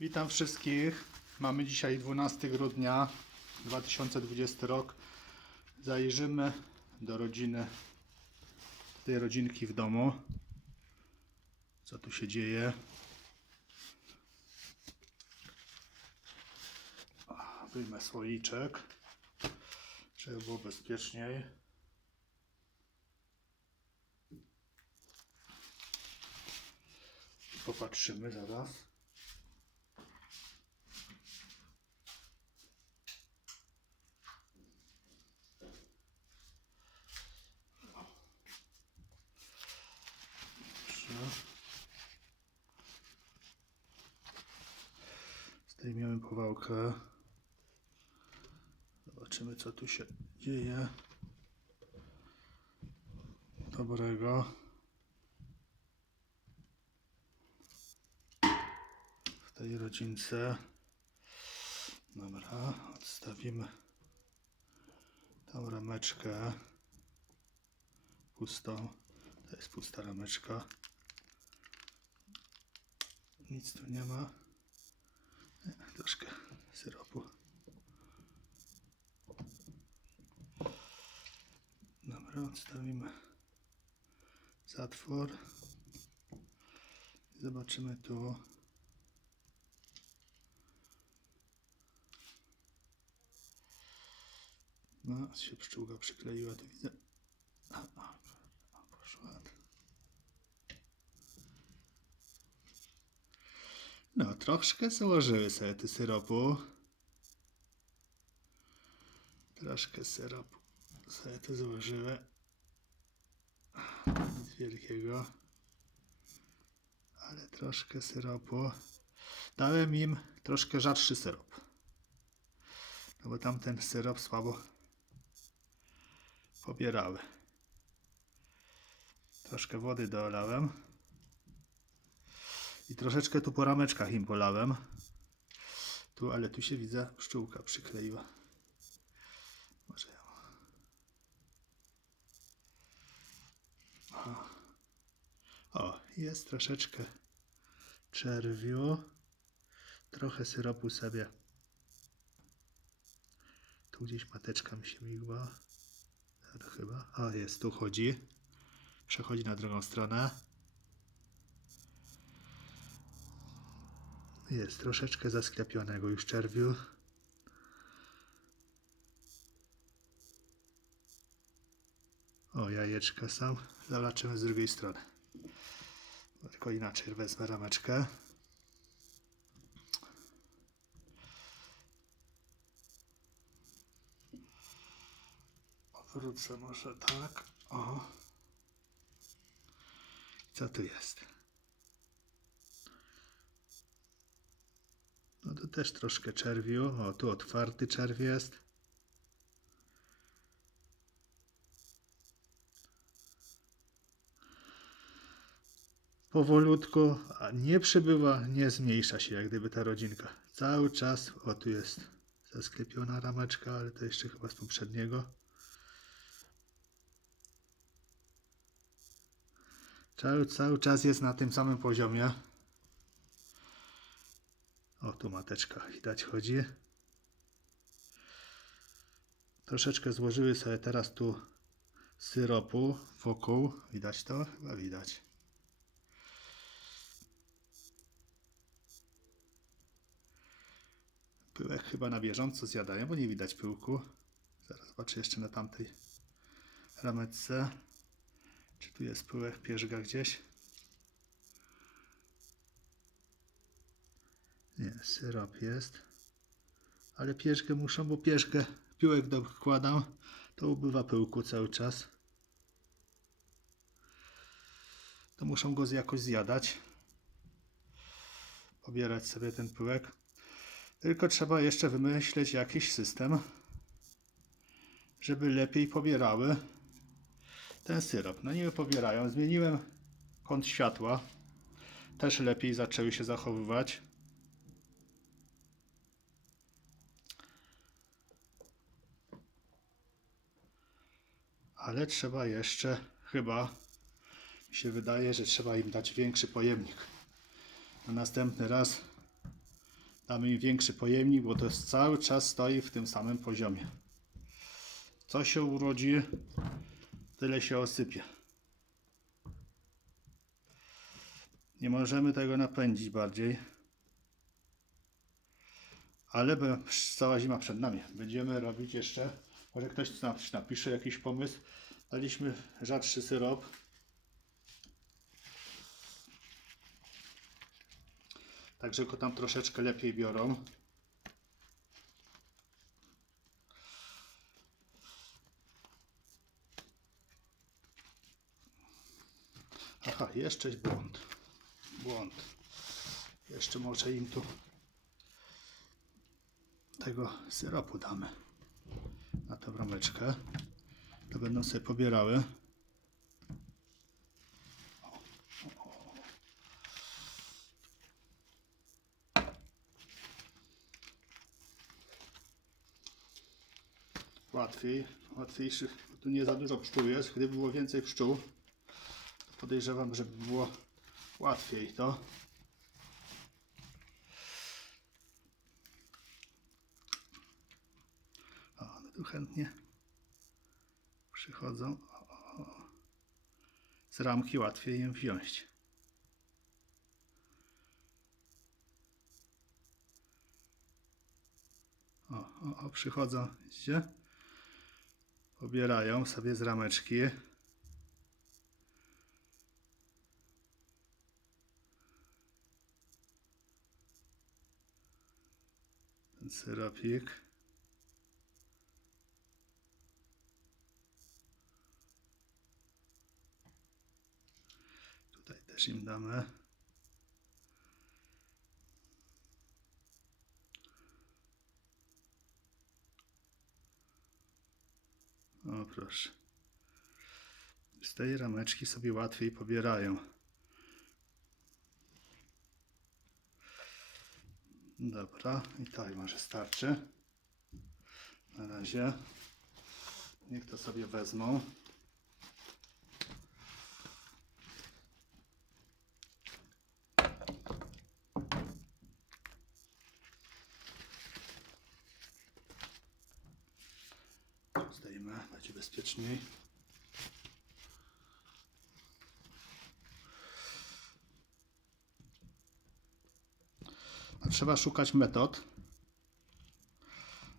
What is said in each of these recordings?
Witam wszystkich. Mamy dzisiaj 12 grudnia 2020 rok. Zajrzymy do rodziny, tej rodzinki w domu. Co tu się dzieje? Wyjmę słoiczek, żeby było bezpieczniej. Popatrzymy zaraz. Powałkę. Zobaczymy, co tu się dzieje. Dobrego. W tej rodzince. Dobra, odstawimy tą rameczkę pustą. To jest pusta rameczka. Nic tu nie ma. Troszkę syropu. Dobra, odstawimy zatwór. Zobaczymy tu. No, się pszczółka przykleiła, tu widzę. A, a, a, poszła. No, troszkę założyły sobie tu syropu. Troszkę syropu sobie tu założyły. Nic wielkiego. Ale troszkę syropu. Dałem im troszkę rzadszy syrop. No bo tamten syrop słabo pobierały. Troszkę wody dolałem. I troszeczkę tu po rameczkach im polałem. Tu, ale tu się widzę, pszczółka przykleiła. Może ją. O, o jest troszeczkę czerwiu. Trochę syropu sobie. Tu gdzieś mateczka mi się migła. Chyba. O, jest, tu chodzi. Przechodzi na drugą stronę. Jest troszeczkę zasklepionego już czerwiu. O, jajeczka są. Zobaczymy z drugiej strony. Tylko inaczej wezmę rameczkę. Odwrócę może tak. O. Co tu jest? To też troszkę czerwiu. O, tu otwarty czerw jest. Powolutku, a nie przybywa, nie zmniejsza się jak gdyby ta rodzinka. Cały czas, o tu jest zasklepiona rameczka, ale to jeszcze chyba z poprzedniego. Cały, cały czas jest na tym samym poziomie. Mateczka widać chodzi. Troszeczkę złożyły sobie teraz tu syropu wokół. Widać to? Chyba widać. Pyłek chyba na bieżąco zjadają, bo nie widać pyłku. Zaraz zobaczę jeszcze na tamtej rameczce. Czy tu jest pyłek pierzga gdzieś? Syrop jest. Ale pierzgę muszą, bo pierzgę piłek dokładam, to ubywa pyłku cały czas. To muszą go jakoś zjadać. Pobierać sobie ten pyłek. Tylko trzeba jeszcze wymyśleć jakiś system, żeby lepiej pobierały ten syrop. No nie pobierają. Zmieniłem kąt światła. Też lepiej zaczęły się zachowywać. Ale trzeba jeszcze, chyba, mi się wydaje, że trzeba im dać większy pojemnik. Na następny raz Damy im większy pojemnik, bo to cały czas stoi w tym samym poziomie. Co się urodzi, tyle się osypie. Nie możemy tego napędzić bardziej. Ale cała zima przed nami. Będziemy robić jeszcze. Może ktoś napisze jakiś pomysł. Daliśmy rzadszy syrop. Także go tam troszeczkę lepiej biorą. Aha, jeszcze jest błąd. Błąd. Jeszcze może im tu tego syropu damy tę rameczkę. To będą sobie pobierały. Łatwiej, łatwiejszy. Tu nie za dużo pszczół jest. Gdyby było więcej pszczół, to podejrzewam, żeby było łatwiej to. O, one tu chętnie przychodzą. Z ramki łatwiej im wziąć. O, o, o, przychodzą, widzicie? Pobierają sobie z rameczki. Syropik. Też im damy. O proszę. Z tej rameczki sobie łatwiej pobierają. Dobra, i tutaj może starczy. Na razie. Niech to sobie wezmą. Zdejmę, będzie bezpieczniej. A trzeba szukać metod,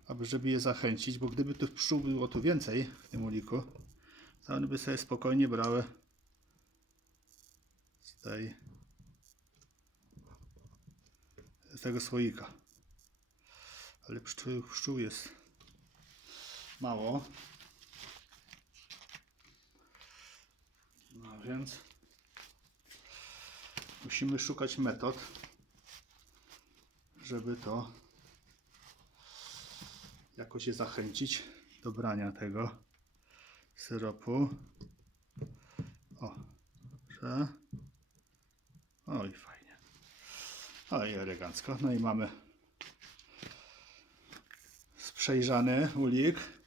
aby żeby je zachęcić, bo gdyby tych pszczół było tu więcej w tym uliku, to one by sobie spokojnie brały z tej z tego słoika. Ale pszczół, pszczół jest mało. No więc musimy szukać metod, żeby to jakoś je zachęcić do brania tego syropu. O, że. Oj, fajnie. Oj, elegancko. No i mamy przejrzany ulik.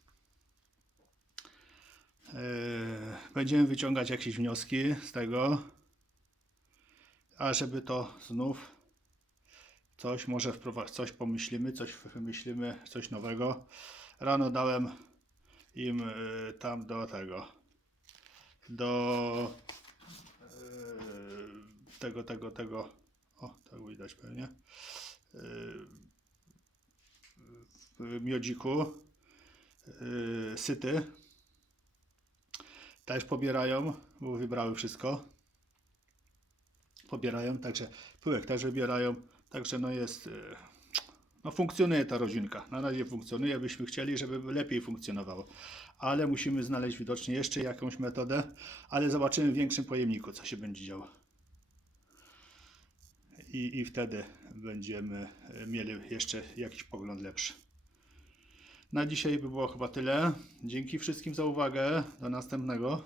Yy, Będziemy wyciągać jakieś wnioski z tego. A żeby to znów coś może wprowadzić, coś pomyślimy, coś wymyślimy, coś nowego. Rano dałem im yy, tam do tego, do yy, tego, tego, tego, o, tak widać pewnie, miodziku, syty. Też pobierają, bo wybrały wszystko. Pobierają, także pyłek też wybierają, także no jest, yy, no funkcjonuje ta rodzinka. Na razie funkcjonuje, byśmy chcieli, żeby lepiej funkcjonowało. Ale musimy znaleźć widocznie jeszcze jakąś metodę, ale zobaczymy w większym pojemniku, co się będzie działo. I, I wtedy będziemy e, mieli jeszcze jakiś pogląd lepszy. Na dzisiaj by było chyba tyle. Dzięki wszystkim za uwagę. Do następnego.